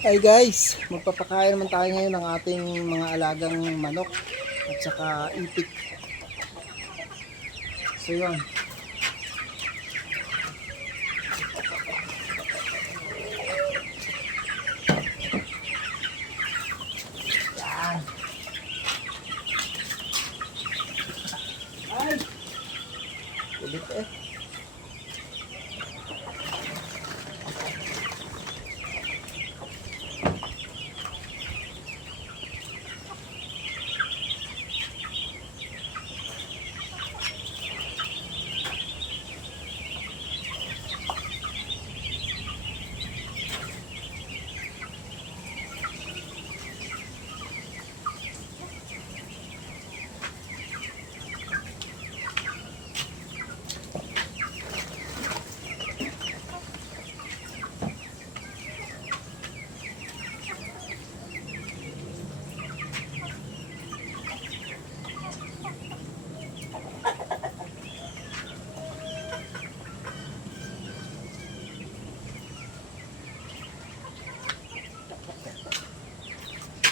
Hi guys, magpapakain naman tayo ngayon ng ating mga alagang manok at saka itik. So yun. Yan. Ay! Ulit eh.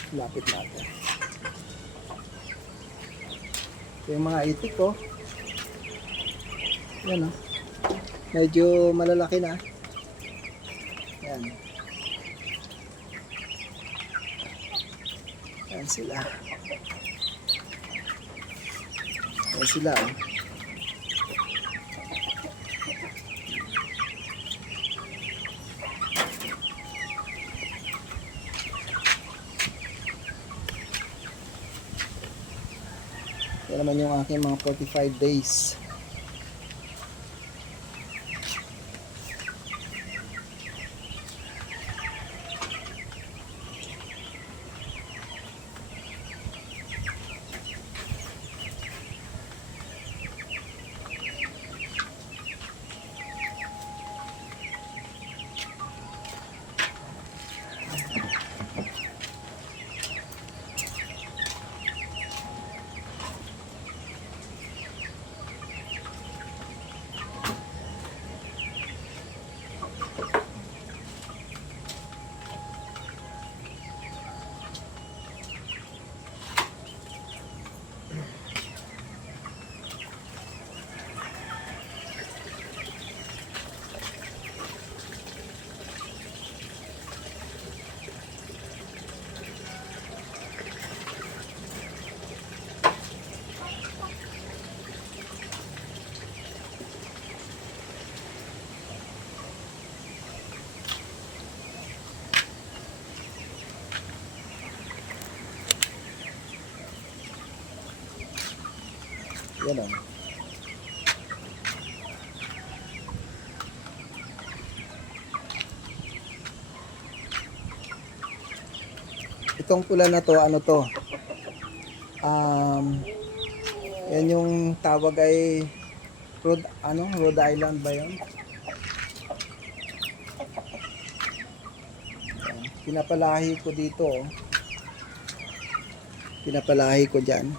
Lapit natin. Ito yung mga itik ko. Yan oh. Medyo malalaki na. Yan. Yan sila. Yan sila oh. Yan naman yung aking mga 45 days. Yan oh. Itong pula na to, ano to? Yan yung tawag ay Rhode Island ba yun? Yan. Pinapalahi ko dito oh. Pinapalahi ko dyan.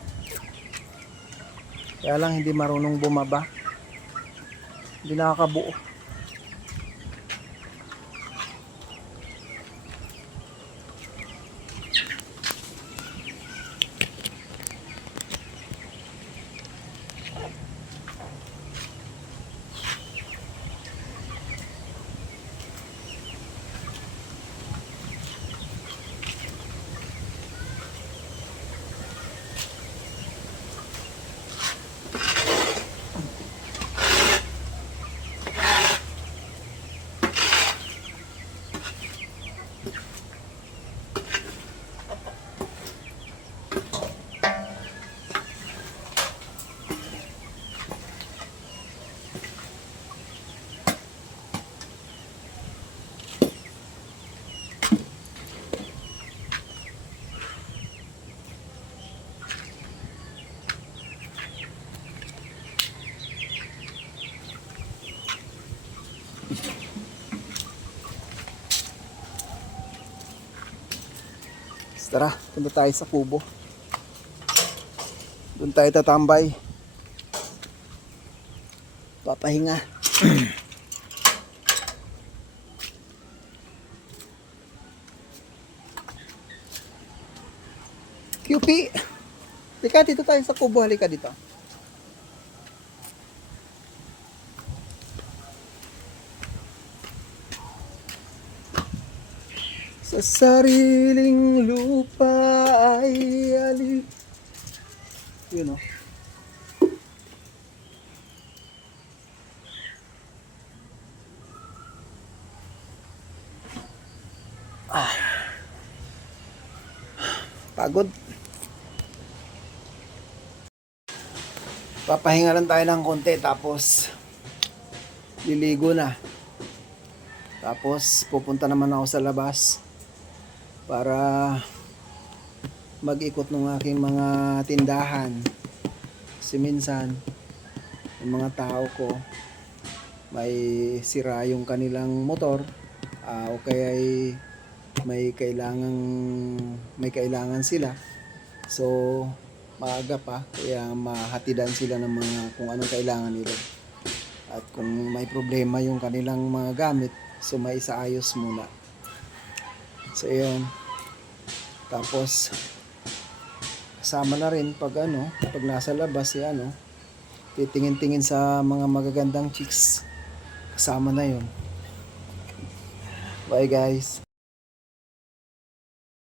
Kaya lang hindi marunong bumaba. Hindi nakakabuo. Tara, punta tayo sa kubo. Doon tayo tatambay. Papahinga. Yupi! Halika, dito tayo sa kubo. Halika dito. Sa sariling lupa ay ali. Yun o. Pagod. Papahinga lang tayo ng konti tapos liligo na. Tapos pupunta naman ako sa labas para mag-ikot ng aking mga tindahan. Kasi minsan yung mga tao ko may sira yung kanilang motor, o kaya ay may kailangan sila. So maaga pa kaya mahatidan sila ng mga kung anong kailangan nila. At kung may problema yung kanilang mga gamit, so may isaayos muna. So yun. Tapos kasama na rin pag nasa labas titingin-tingin sa mga magagandang chicks. Kasama na yun. Bye guys.